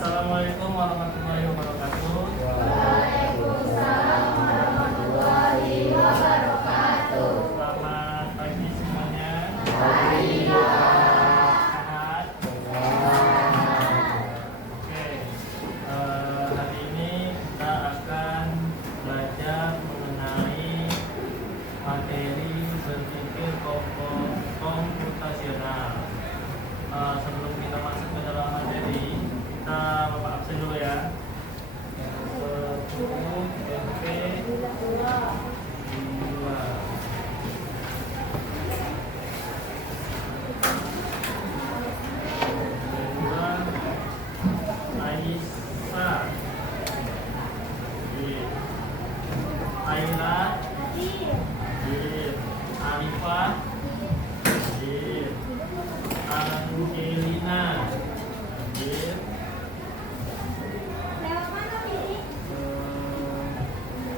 Assalamualaikum warahmatullahi wabarakatuh. Waalaikumsalam warahmatullahi wabarakatuh. Selamat pagi semuanya. Pagi, Pak. Sehat? Oke. Hari ini kita akan belajar mengenai materi berpikir komputasional. Sebelum kita masuk ke dalam materi, kita bapak absen dulu ya. 1 MP 2 Aisyah, Ayla, Arifah, Angelina,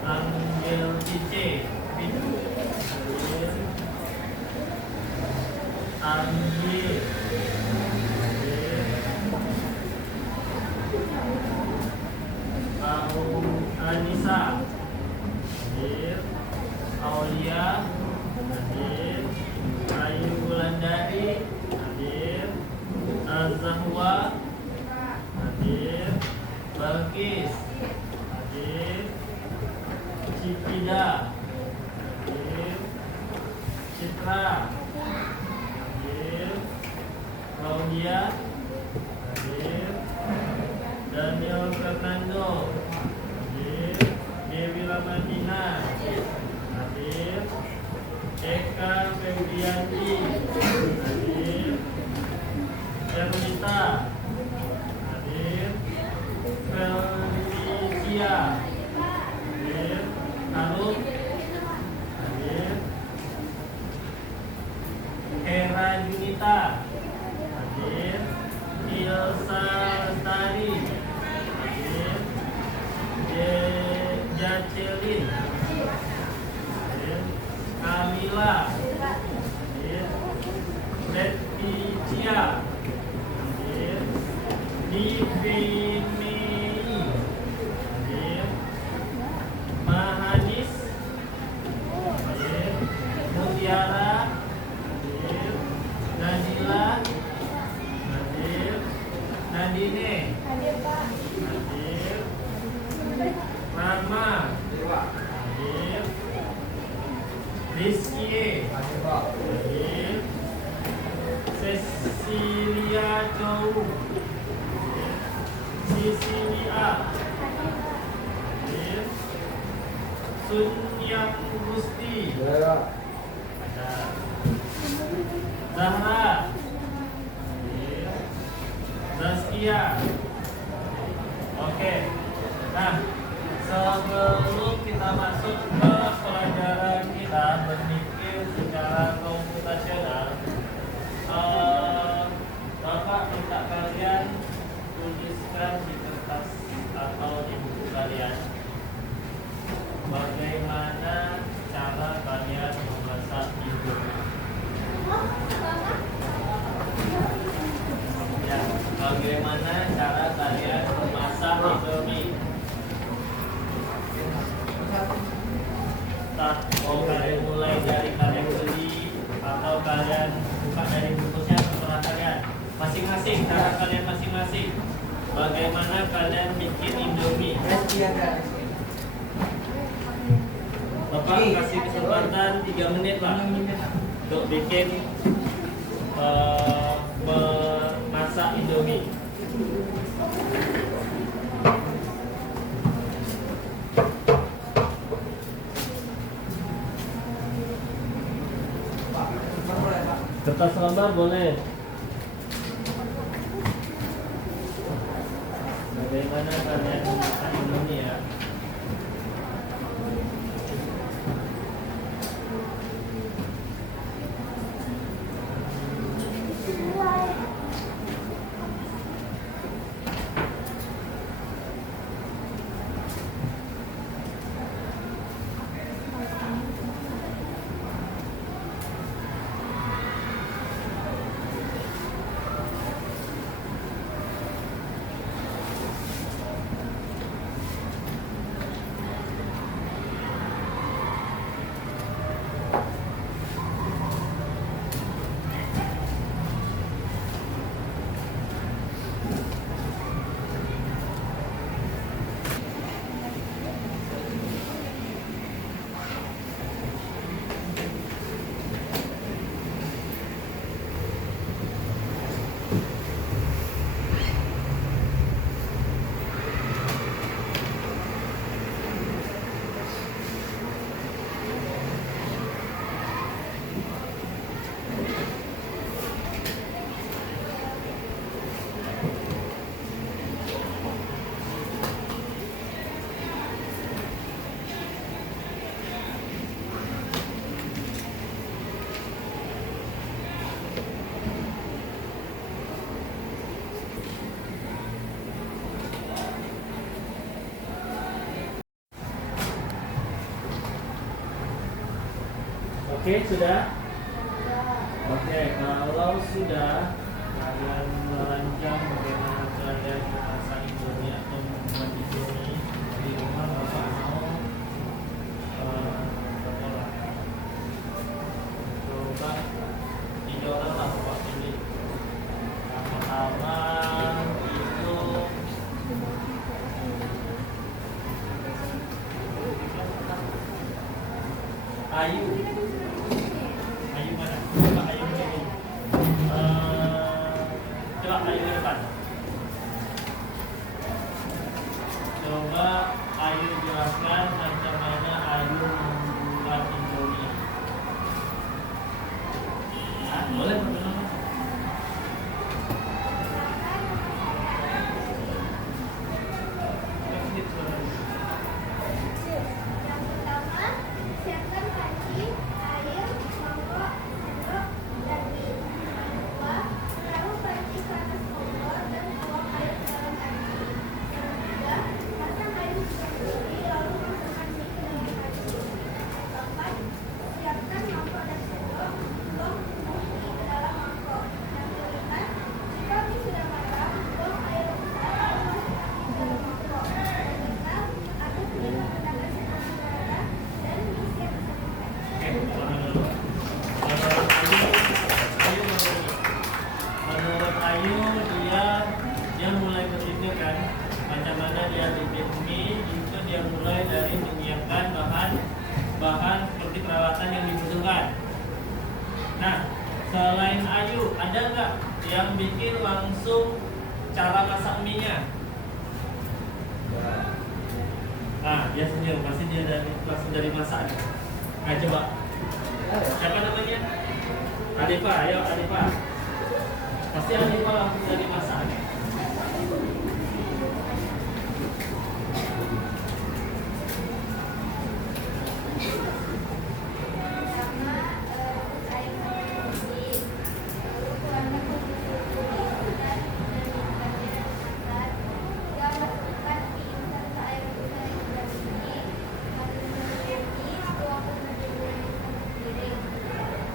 Angel Cice, Anggi, Anissa, Aulia, Ayu Wulandari, Azahwa, Balkis, Cipida, Citra, Claudia, Daniel Fernando, Dewi Ramadina, Eka Febrianti, Ernita, Felicia, Arut, Hera Junita, Ilsa Lestari, Jacelin, Kamila, Leticia, Divinei, Mahanis, Mutiara, Nadila, Nadine, Rama, Rizky, Cecilia Chow, Cecilia, Sunyang Gusti, Zahra, Zaskia. Oke. Nah, sebelum kita masuk ke pelajaran kita berpikir secara komputasional, Bapak minta kalian tuliskan di kertas atau di buku kalian bagaimana cara kalian memasak indomie. Ya, bagaimana cara kalian memasak indomie? Mau kalian mulai dari kalian beli atau kalian buka dari bukunya, terserah kalian. Masing-masing, cara kalian masing-masing. Bagaimana kalian bikin indomie? Bapak kasih kesempatan 3 menit Pak untuk bikin memasak indomie. Kertas lembar boleh. Bagaimana kalian memasak indomie ya? Oke, sudah? Oke, kalau sudah, kalian merancang bagaimana kalian memasak Indomie atau membuat Indomie di rumah. Bapak mau mengolah. Coba dijual lah Bapak pilih. Yang pertama itu Ayu. Ayu mana? Coba Ayu ini. Coba Ayu ke depan. Coba Ayu jelaskan macam mana Ayu membuat Indomie. Nah, boleh perkenalan. Yang pertama, siapkan panci, air, mangkok, sendok, dan mie. Yang kedua, taruh panci ke atas kompor dan tuang air ke dalam panci. Yang ketiga, pasang air hujan mendidih lalu masukkan mie ke dalam panci. Yang keempat, siapkan mangkok dan sendok, tuang mie ke dalam mangkok. Yang kelima, jika mie sudah matang, tuang air besar lalu masukkan mie ke dalam mangkok. Yang keenam, aduk mie menggunakan sendok rata dan mie siap disajikan. Oke, mana dulu? Menurut Ayu dia mulai berpikir kan macam mana dia bikin mie. Itu dia mulai dari menyiapkan bahan seperti peralatan yang dibutuhkan. Nah, selain Ayu ada nggak yang bikin langsung cara masak mie-nya? Nah, dia sendiri pasti dia langsung dari masak. Nah, coba. Siapa namanya? Alifa, ayo Alifa. Pasti Alifa langsung dari masak. Pertama, rebus air sampai mendidih. Lalu tuangkan bumbu bumbu dan minyak dan santan. Tiga, masukkan mie instan ke air rebusan yang sudah mendidih. Ambil mie, tuangkan bumbu yang satu piring.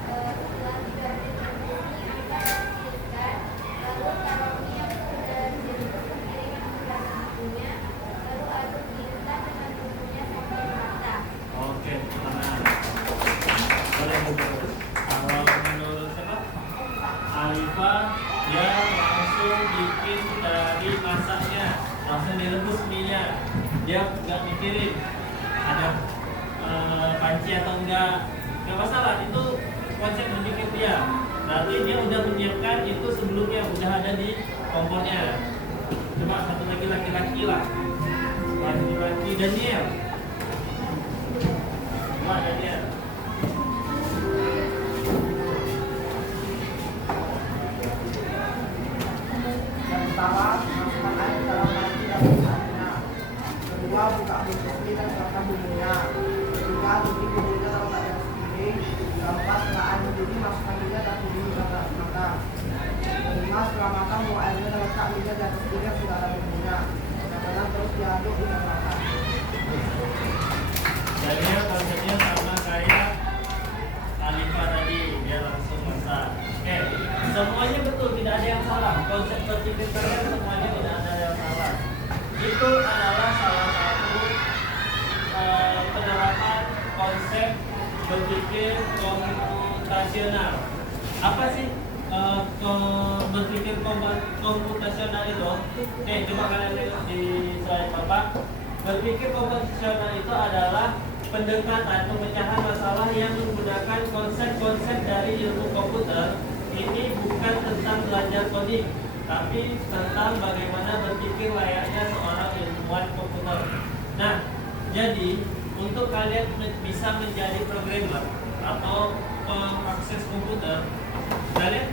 Setelah 3 menit rebus mie, angkat dan tiriskan. Lalu taruh mie yang sudah direbus ke piring yang sudah bumbunya. Lalu aduk mie instan dengan bumbunya sampai rata. Oke, tenang. Boleh menurut. Kalau menurut siapa? Alifa, dia langsung bikin dari masaknya, langsung direbus mie-nya. Dia nggak mikirin ada panci atau enggak. Nggak masalah, itu konsep berpikir dia. Berarti dia udah menyiapkan itu sebelumnya, udah ada di kompornya. Coba satu lagi laki-laki lah. Laki-laki Daniel. Coba Daniel. Yang pertama, masukkan air ke dalam panci dan memasaknya. Kedua, buka bungkus mie dan siapkan bumbunya. Ketiga, tutup bumbunya dalam keadaan sepiring. Keempat, setelah air mendidih, masukkan minyak dan tunggu hingga matang. Kelima, setelah matang, buang airnya dan letak minyak di atas piring yang sudah ada bumbunya. Yang keenam, terus diaduk hingga matang. Daniel konsepnya sama kayak Alifa tadi, dia langsung masak. Oke, semuanya betul, tidak ada yang salah. Konsep berpikir kalian semuanya tidak ada yang salah. Itu adalah salah satu penerapan konsep berpikir komputasional. Apa sih berpikir komputasional itu? Coba kalian lihat di slide Bapak. Berpikir komputasional itu adalah pendekatan pemecahan masalah yang menggunakan konsep-konsep dari ilmu komputer. Ini bukan tentang belajar coding, tapi tentang bagaimana berpikir layaknya seorang ilmuwan komputer. Nah, jadi untuk kalian bisa menjadi programmer atau pengakses komputer, kalian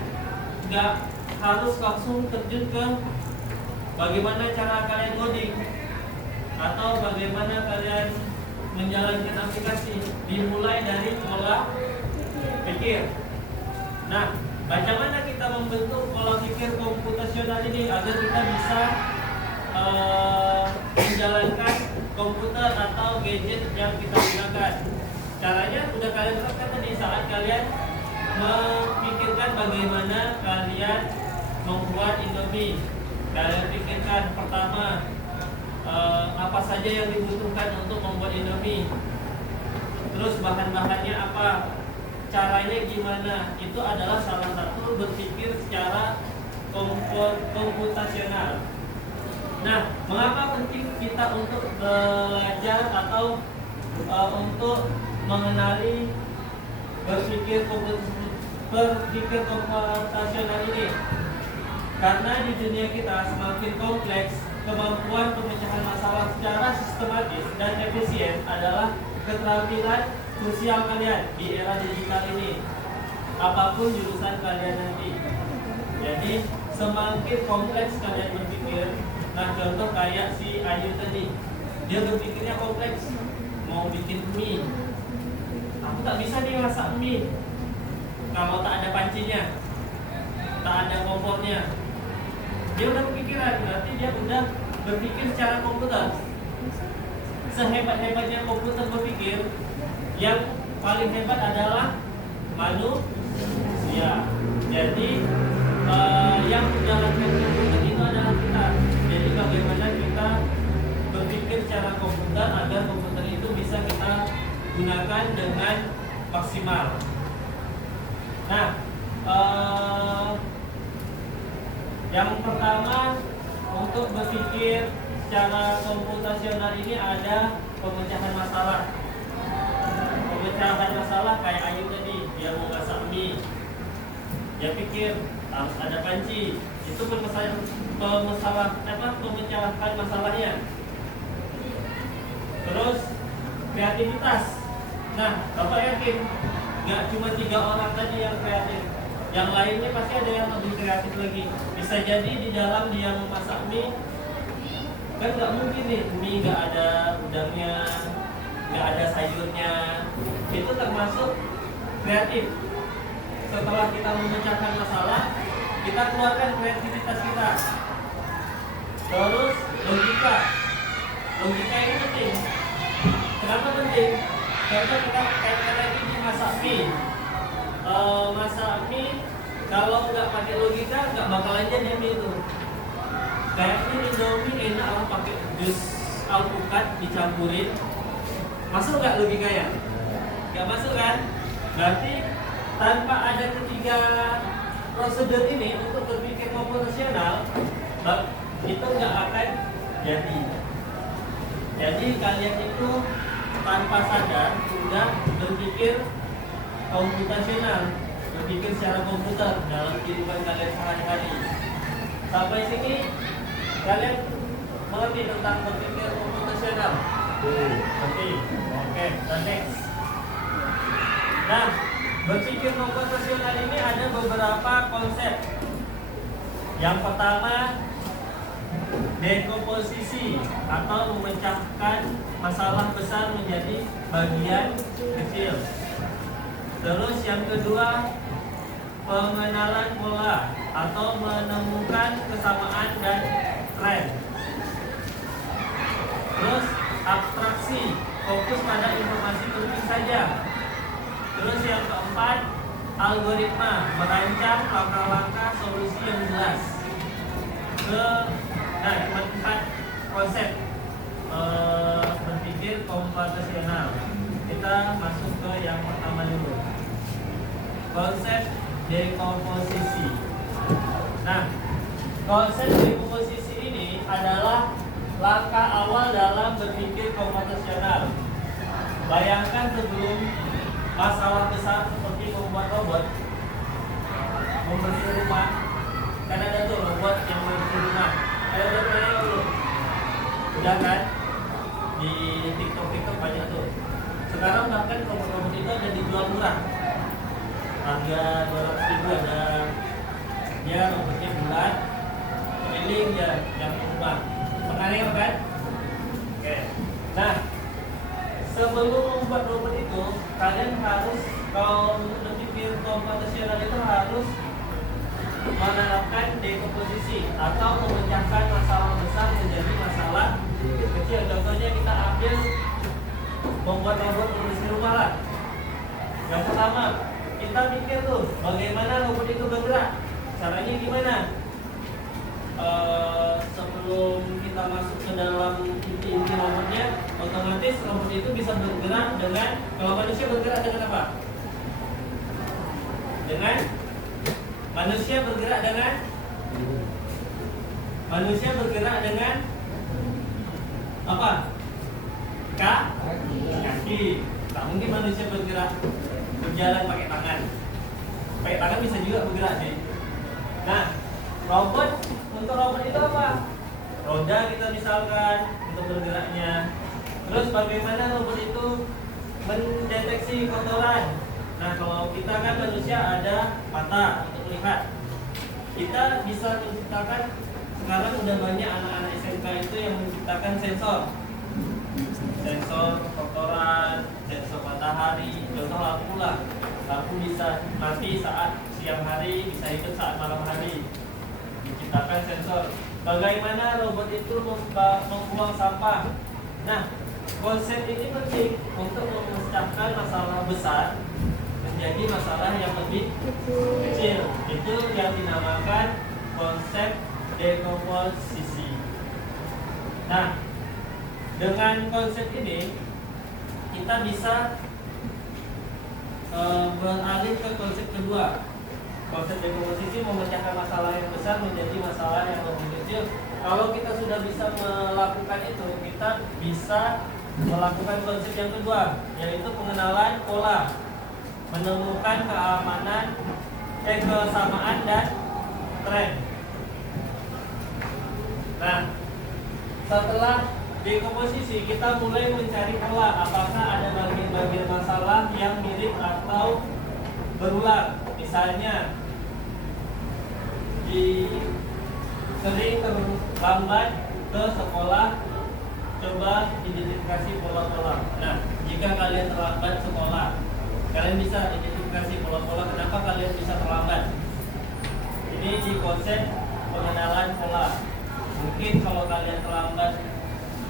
nggak harus langsung terjun ke bagaimana cara kalian coding atau bagaimana kalian menjalankan aplikasi. Dimulai dari pola pikir. Nah, bagaimana kita membentuk pola pikir komputasional ini agar kita bisa menjalankan komputer atau gadget yang kita gunakan. caranya udah kalian terapkan tadi saat kalian memikirkan bagaimana kalian membuat Indomie. Kalian pikirkan pertama apa saja yang dibutuhkan untuk membuat Indomie. Terus bahan-bahannya apa, caranya gimana. Itu adalah salah satu berpikir secara komputasional. Nah, mengapa penting kita untuk belajar atau untuk mengenali berpikir komputasional ini? Karena di dunia kita semakin kompleks, kemampuan pemecahan masalah secara sistematis dan efisien adalah keterampilan krusial kalian di era digital ini, apapun jurusan kalian nanti. Jadi semakin kompleks kalian berpikir. Nah, contoh kayak si Ayu tadi, dia berpikirnya kompleks, mau bikin mie. Aku tak bisa nih masak mie kalau tak ada pancinya, tak ada kompornya. Dia udah berpikiran, berarti dia udah berpikir secara komputer. Sehebat-hebatnya komputer berpikir, yang paling hebat adalah manusia. Jadi yang menjalankan komputer itu adalah kita. Jadi bagaimana kita berpikir secara komputer agar komputer itu bisa kita gunakan dengan maksimal. Nah, yang pertama untuk berpikir secara komputasional ini ada pemecahan masalah. Pemecahan masalah kayak Ayu tadi, dia mau masak mie, dia pikir harus ada panci. Itu pemecahan masalahnya. Terus kreativitas. Nah, Bapak yakin nggak cuma 3 orang tadi yang kreatif, yang lainnya pasti ada yang lebih kreatif lagi. Bisa jadi di dalam dia memasak mie, kan nggak mungkin nih mie nggak ada udangnya, nggak ada sayurnya. Itu termasuk kreatif. Setelah kita memecahkan masalah, kita keluarkan kreativitas kita. Terus logika. Logika ini penting. Kenapa penting? Karena kita kaitkan lagi di masak mie. Masak mie kalau nggak pakai logika nggak bakalan jadi mie itu. Kayak ini Indomie enak lah pakai jus alpukat dicampurin. Masuk nggak logikanya? Nggak masuk kan? Berarti tanpa ada ketiga prosedur ini untuk berpikir komputasional, itu nggak akan jadi. Jadi kalian itu tanpa sadar sudah berpikir komputasional, berpikir secara komputer dalam kehidupan kalian sehari-hari. Sampai sini kalian mengerti tentang berpikir komputasional? Oke, dan next. Nah, berpikir komputasional ini ada beberapa konsep. Yang pertama, dekomposisi atau memecahkan masalah besar menjadi bagian kecil. Terus yang kedua, pengenalan pola atau menemukan kesamaan dan tren. Terus abstraksi, fokus pada informasi penting saja. Terus yang keempat, algoritma, merancang langkah-langkah solusi yang jelas. Nah, keempat konsep berpikir komputasional. Kita masuk ke yang pertama dulu. Konsep dekomposisi. Nah, konsep dekomposisi ini adalah langkah awal dalam berpikir komputasional. Bayangkan sebelum masalah besar seperti membuat robot, membersih rumah, kan ada tuh robot yang membersih rumah. Ayo tanya dulu, udah kan? Di TikTok banyak tuh. Sekarang bahkan robot-robot itu ada dijual murah, harga 200.000 ada. Dia robotnya bulat, keliling dia yang rumah. Sekarang kan? Oke. Nah, sebelum membuat robot itu, kalian harus, kalau berpikir komputasional itu harus menerapkan dekomposisi atau memecahkan masalah besar menjadi masalah kecil. Contohnya kita ambil membuat robot membersih rumah lah. Yang pertama, kita pikir tuh bagaimana robot itu bergerak. Caranya gimana? Sebelum kita masuk ke dalam inti robotnya, otomatis robot itu bisa bergerak dengan, kalau manusia bergerak dengan apa? Dengan manusia bergerak dengan apa? Kaki. Tak mungkin manusia berjalan pakai tangan. Pakai tangan bisa juga bergerak sih. Nah, untuk robot itu apa? Roda kita misalkan untuk bergeraknya. Terus bagaimana robot itu mendeteksi kotoran? Nah, kalau kita kan manusia ada mata untuk melihat. Kita bisa menciptakan, sekarang udah banyak anak-anak SMK itu yang menciptakan sensor kotoran, sensor matahari, contoh lampu lah. Lampu bisa mati saat siang hari, bisa hidup saat malam hari. Diciptakan sensor. Bagaimana robot itu membuang sampah? Nah, konsep ini penting untuk memecahkan masalah besar menjadi masalah yang lebih kecil. Itu yang dinamakan konsep dekomposisi. Nah, dengan konsep ini kita bisa beralih ke konsep kedua. Konsep dekomposisi memecahkan masalah yang besar menjadi masalah yang lebih kecil. Kalau kita sudah bisa melakukan itu, kita bisa melakukan konsep yang kedua, yaitu pengenalan pola, menemukan kesamaan dan tren. Nah, setelah dekomposisi, kita mulai mencari pola, apakah ada bagian-bagian masalah yang mirip atau berulang. Misalnya, sering terlambat ke sekolah, coba identifikasi pola-pola. Nah, jika kalian terlambat sekolah, kalian bisa identifikasi pola-pola kenapa kalian bisa terlambat. Ini di konsep pengenalan pola. Mungkin kalau kalian terlambat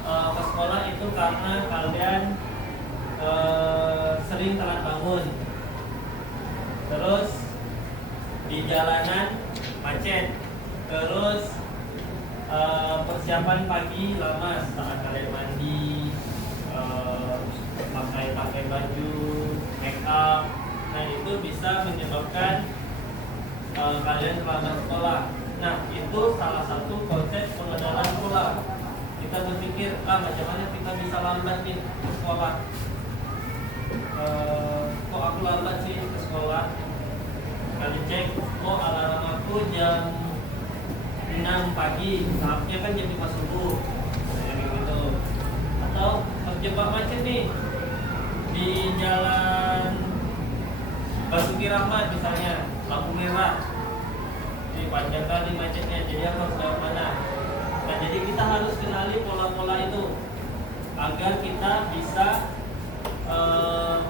ke sekolah itu karena kalian sering telat bangun. Terus di jalanan macet. Terus persiapan pagi lama saat kalian mandi, pakai baju, make up. Nah, itu bisa menyebabkan kalian terlambat sekolah. Nah, itu salah satu konsep pengenalan pola. Kita berpikir, macam mana kita bisa lambat nih ke sekolah? Kok aku lambat sih ke sekolah? Kali cek, alarm aku jam 6 pagi, saatnya kan jam 5 subuh. Kayak gitu. Atau terjebak macet nih di jalan Basuki Rahmat misalnya, lampu merah, di panjang kali macetnya, jadi aku harus lewat mana? Nah, jadi kita harus kenali pola-pola itu agar kita bisa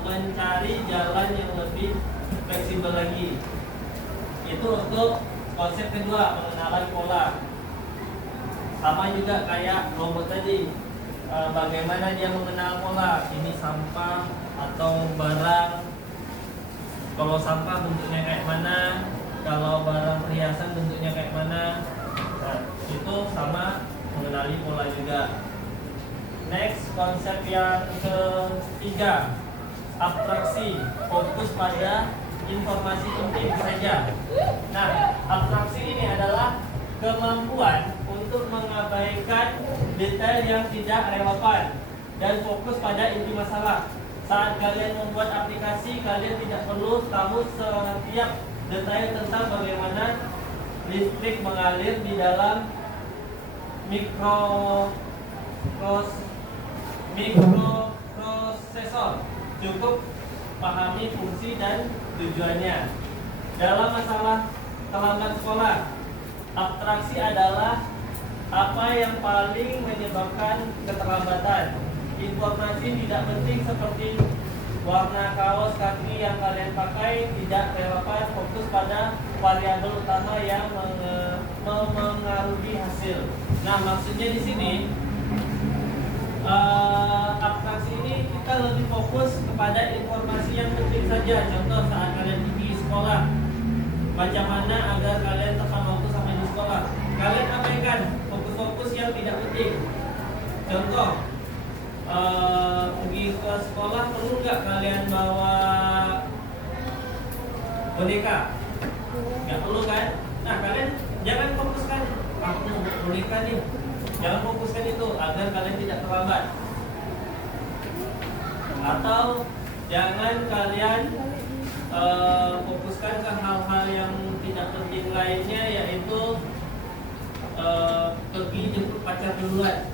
mencari jalan yang lebih fleksibel lagi. Itu untuk konsep kedua, pengenalan pola. Sama juga kayak robot tadi, bagaimana dia mengenal pola. Ini sampah atau barang. Kalau sampah bentuknya kayak mana, kalau barang perhiasan bentuknya kayak mana. Nah, itu sama mengenali pola juga. Next, konsep yang ketiga, abstraksi, fokus pada informasi penting saja. Nah, abstraksi ini adalah kemampuan untuk mengabaikan detail yang tidak relevan dan fokus pada inti masalah. Saat kalian membuat aplikasi, kalian tidak perlu tahu setiap detail tentang bagaimana listrik mengalir di dalam mikroprosesor. Cukup pahami fungsi dan tujuannya. Dalam masalah terlambat sekolah, abstraksi adalah apa yang paling menyebabkan keterlambatan. Informasi tidak penting seperti warna kaos kaki yang kalian pakai tidak relevan, fokus pada variabel utama yang mempengaruhi hasil. Nah, maksudnya di sini abstraksi sini kita lebih fokus kepada informasi yang penting saja. Contoh saat kalian pergi sekolah, macam mana agar kalian tepat waktu sampai di sekolah. Kalian abaikan fokus-fokus yang tidak penting. Contoh, pergi ke sekolah perlu nggak kalian bawa boneka? Nggak perlu kan? Nah kalian jangan fokuskan aku mau boneka nih. Jangan fokuskan itu agar kalian tidak terlambat. Atau jangan kalian fokuskan ke hal-hal yang tidak penting lainnya, yaitu pergi jemput pacar duluan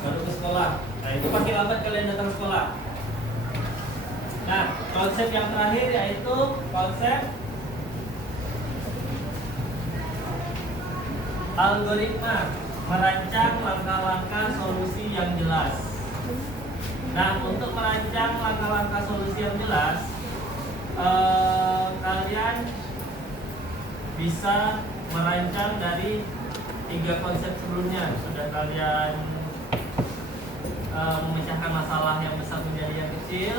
baru ke sekolah. Nah itu pasti lambat kalian datang sekolah. Nah konsep yang terakhir yaitu konsep algoritma, merancang langkah-langkah solusi yang jelas. Nah untuk merancang langkah-langkah solusi yang jelas, kalian bisa merancang dari 3 konsep sebelumnya. Sudah kalian memecahkan masalah yang besar menjadi yang kecil,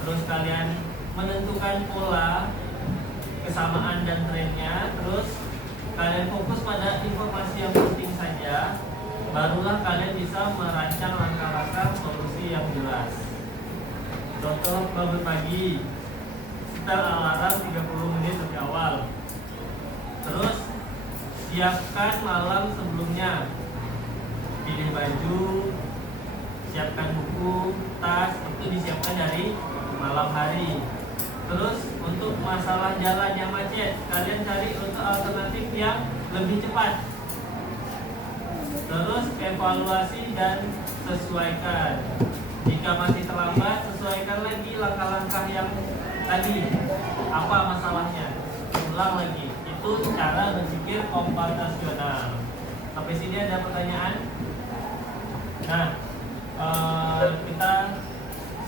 terus kalian menentukan pola, kesamaan dan trennya, terus kalian fokus pada informasi yang penting saja, barulah kalian bisa merancang langkah-langkah solusi yang jelas. Contoh bangun pagi, setel alarm 30 menit lebih awal. Terus siapkan malam sebelumnya, pilih baju, siapkan buku, tas, itu disiapkan dari malam hari. Terus untuk masalah jalan yang macet, kalian cari untuk alternatif yang lebih cepat. Terus evaluasi dan sesuaikan. Jika masih terlambat, sesuaikan lagi langkah-langkah yang tadi. Apa masalahnya? Ulang lagi. Itu cara berpikir komputasional. Sampai sini ada pertanyaan? Nah, kita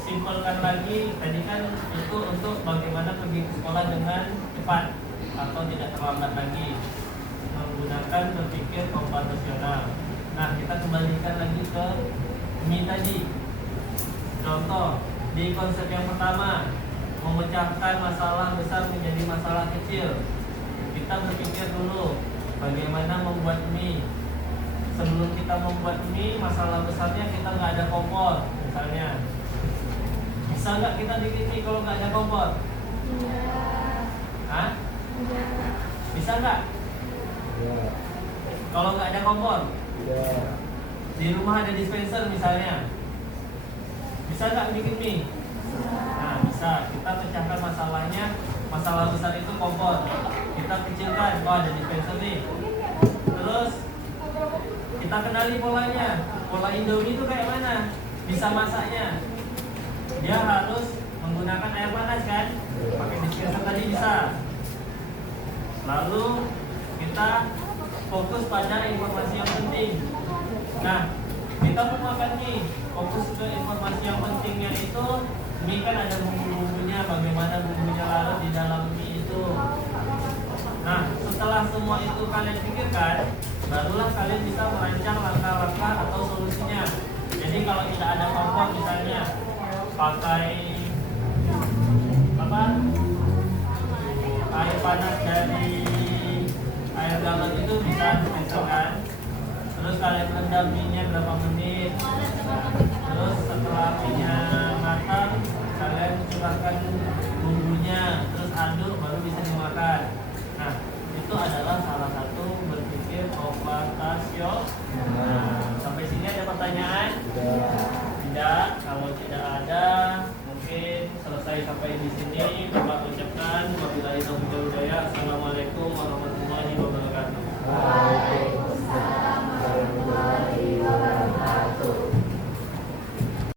simpulkan lagi. Tadi kan itu untuk bagaimana pergi ke sekolah dengan cepat atau tidak terlambat lagi, menggunakan berpikir komputasional. Nah, kita kembalikan lagi ke ini tadi. Contoh, di konsep yang pertama, memecahkan masalah besar menjadi masalah kecil. Kita berpikir dulu bagaimana membuat mie. Sebelum kita membuat mie, masalah besarnya kita nggak ada kompor, misalnya. Bisa nggak kita bikin mie kalau nggak ada kompor? Hah? Bisa nggak? Kalau nggak ada kompor? Di rumah ada dispenser misalnya. Bisa nggak bikin mie? Nah bisa. Kita pecahkan masalahnya. Masalah besar itu kompor. Kita kecilkan. Oh ada dispenser nih. Terus kita kenali polanya. Pola Indomie itu kayak mana? Bisa masaknya. Dia harus menggunakan air panas kan? Pakai dispenser tadi bisa. Lalu kita fokus pada informasi yang penting. Nah, kita mau makan mie, fokus ke informasi yang pentingnya itu. Mie kan ada bumbu-bumbunya, bagaimana bumbunya larut di dalam mie itu. Nah, setelah semua itu kalian pikirkan, barulah kalian bisa merancang langkah-langkah atau solusinya. Jadi kalau tidak ada kompor misalnya, pakai apa? Air panas dari air galon itu bisa disensor. Terus kalian rendam mie-nya berapa menit. Terus setelah mie-nya matang, kalian curahkan bumbunya, terus aduk baru bisa dimakan. Nah, itu adalah salah satu berpikir komputasional. Nah, sampai sini ada pertanyaan? Tidak. Kalau tidak ada, mungkin selesai sampai di sini. Bapak ucapkan wabillahi taufiq wal hidayah.